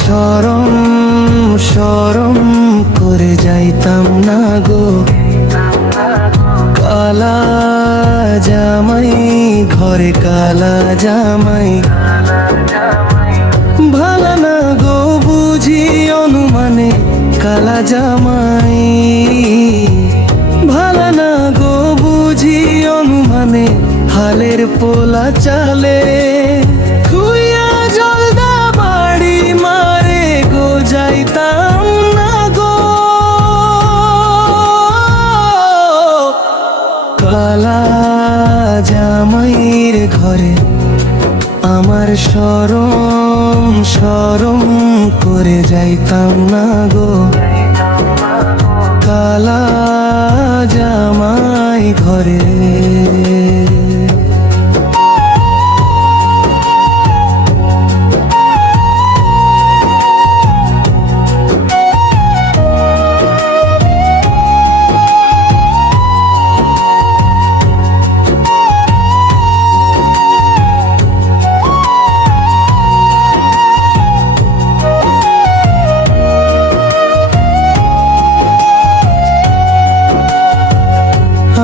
শরম শরম করে যাইতাম না গো, কালা জামাই ঘরে কালা জামাই। ভালা না গো বুঝি অনুমানে কালা জামাই, ভালা না গো বুঝি অনুমানে হালের পোলা চালে। খুইয়া জলদা বাড়ি মারে গো যাইতাম না গো, কালা জামাইয়ের ঘরে আমার শরম শরম করে যাইতাম না গো, কালা জামাই ঘরে।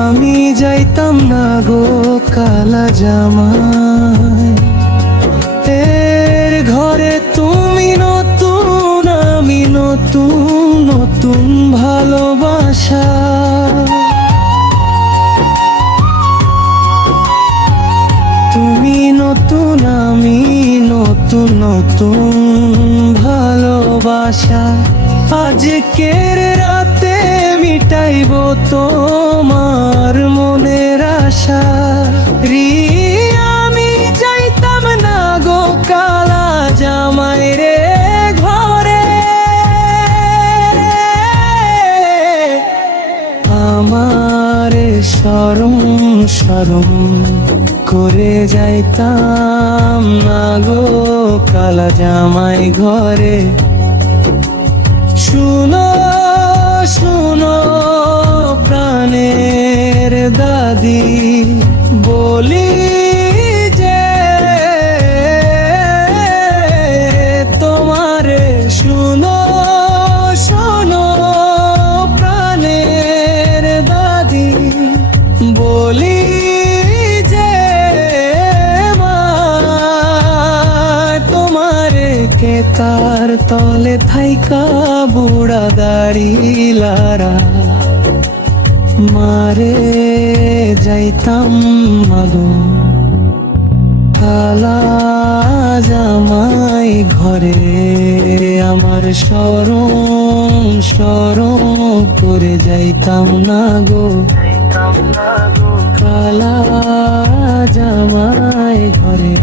আমি যাইতাম না গো কালা জামাই এর ঘরে, তুমি নতুন আমি নতুন, নতুন ভালোবাসা। তুমি নতুন আমি নতুন, নতুন ভালোবাসা। আজকের রাতে মিটাইব তোমার মনের আশা। আমি যাইতাম না গো কালা জামাই রে ঘরে, আমার শরম শরম করে যাইতাম না গো কালা জামাই ঘরে। শুনো শুনো প্রাণের দাদি বলি যে তোমারে, শুনো শুনো প্রাণের দাদি বলি যে মা তোমারে কেতার তলে থাইকা বুড়া দাড়ি লারা মারে যাইতাম মাগো, কালা জামাই ঘরে। আমার শরম শরম করে যাইতাম না গো, কালা জামাই ঘরে।